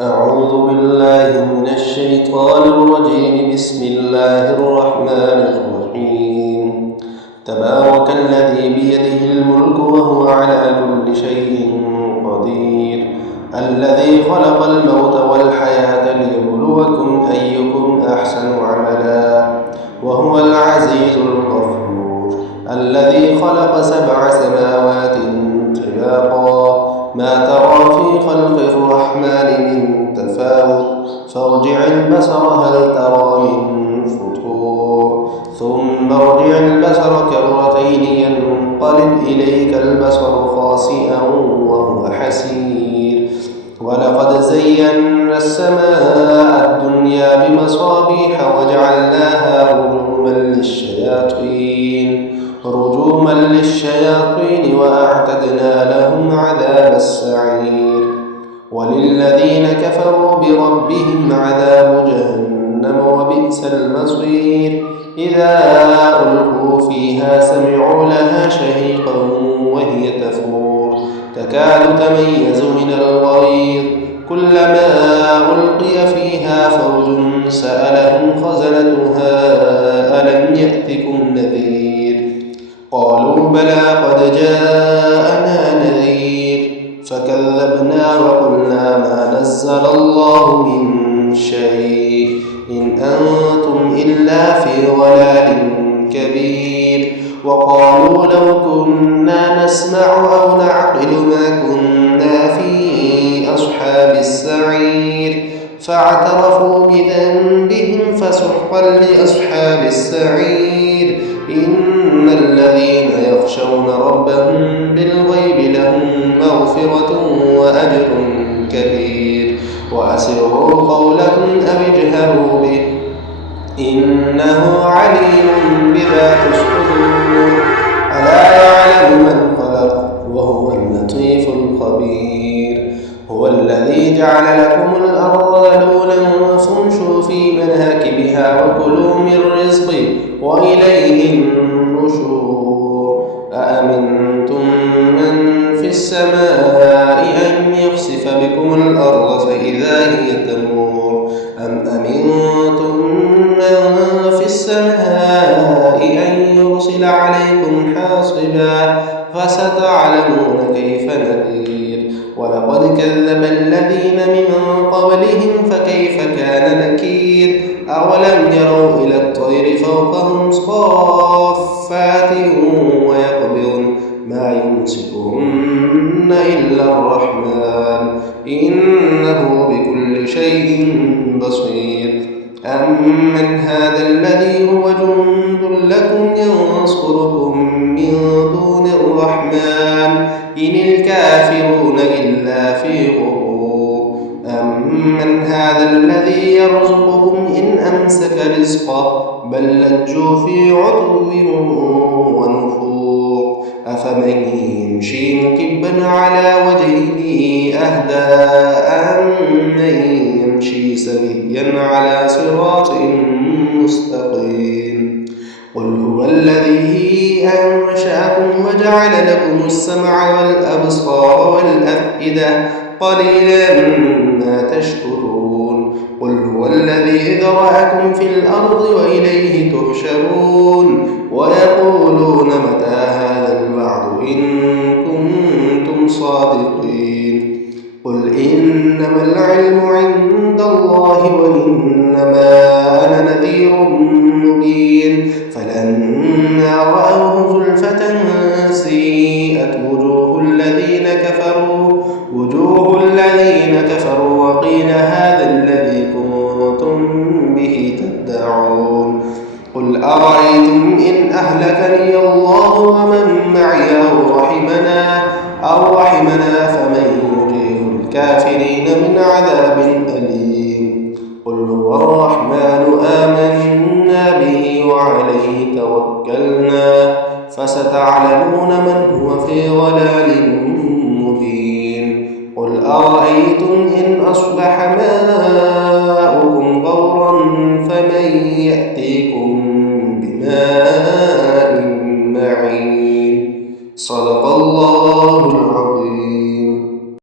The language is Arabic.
أعوذ بالله من الشيطان الرجيم. بسم الله الرحمن الرحيم. تبارك الذي بيده الملك وهو على كل شيء قدير، الذي خلق الموت والحياة ليبلوكم أيكم أحسن عملا، وهو العزيز الغفور، الذي خلق 7 سماوات طباقا، ما ترى في خلق الرحمن من تفاوت، فارجع البصر هل ترى من فطور، ثم ارجع البصر كرتين ينقلب إليك البصر خاسئا وهو حسير. ولقد زينا السماء الدنيا بمصابيح وجعلناها رجوما للشياطين وأعتدنا لهم عذاب السعير. وللذين كفروا بربهم عذاب جهنم وبئس المصير. إذا ألقوا فيها سمعوا لها شهيقا وهي تفور، تكاد تميز من الغيظ، كلما ألقي فيها فوج سألهم خزنتها ألم يأتكم نذير؟ قالوا بلى قد جاءنا نذير، فكذبنا وقلنا ما نزل الله من شيء إن أنتم إلا في ضلال كبير. وقالوا لو كنا نسمع أو نعقل ما كنا في أصحاب السعير، فاعترفوا بذنبهم فسحقا لأصحاب السعير. إن الذين يخشون ربهم بالغيب لهم مغفرة وأجر كبير. وأسروا قولكم أو اجهروا به إنه عليم بذات الصدور. ألا يعلم من خلق وهو اللطيف الخبير. هو الذي جعل لكم الأرض ذلولا فامشوا في مناكبها وكلوا من رزقه وإليه النشور. أأمنتم من في السماء أن يخسف بكم الأرض فإذا هي تمور، أم أمنتم من في السماء أن يرسل عليكم حاصبا، فستعلمون كيف نذير. ولقد كذب الذين من قبلهم فكيف كان نكير. أولم يروا إلى الطير فوقهم صافات ويقبضن ما يمسكهن إلا الرحمن إنه بكل شيء بصير. أمن هذا الذي هو جند لكم ينصركم من دون الرحمن إن الكافرون إلا في غرور. أمن هذا الذي يرزقكم إن أمسك رزقه بل لجوا في عتو ونفور. أفمن يمشي مكبا على وجهه أهدى أمن يمشي سويا على صراط مستقيم. قل هو الذي أنشأكم وجعل لكم السمع والأبصار والأفئدة قليلا ما تشكرون. قل هو الذي ذرأكم في الأرض وإليه تحشرون. ويقولون متى هذا الوعد إن كنتم صادقين. قل إنما العلم عند الله وإنما أنا نذير مبين. فلما رأوه زلفة سيئت وجوه الذين كفروا وقيل هذا الذي كنتم به تدعون. قل أرأيتم إن أهلكني الله ومن معي أو رحمنا فمن يجير الكافرين من عذاب أليم. قل هو الرحمن آمنا به وعليه توكلنا، فستعلمون من هو في ضلال مبين. قل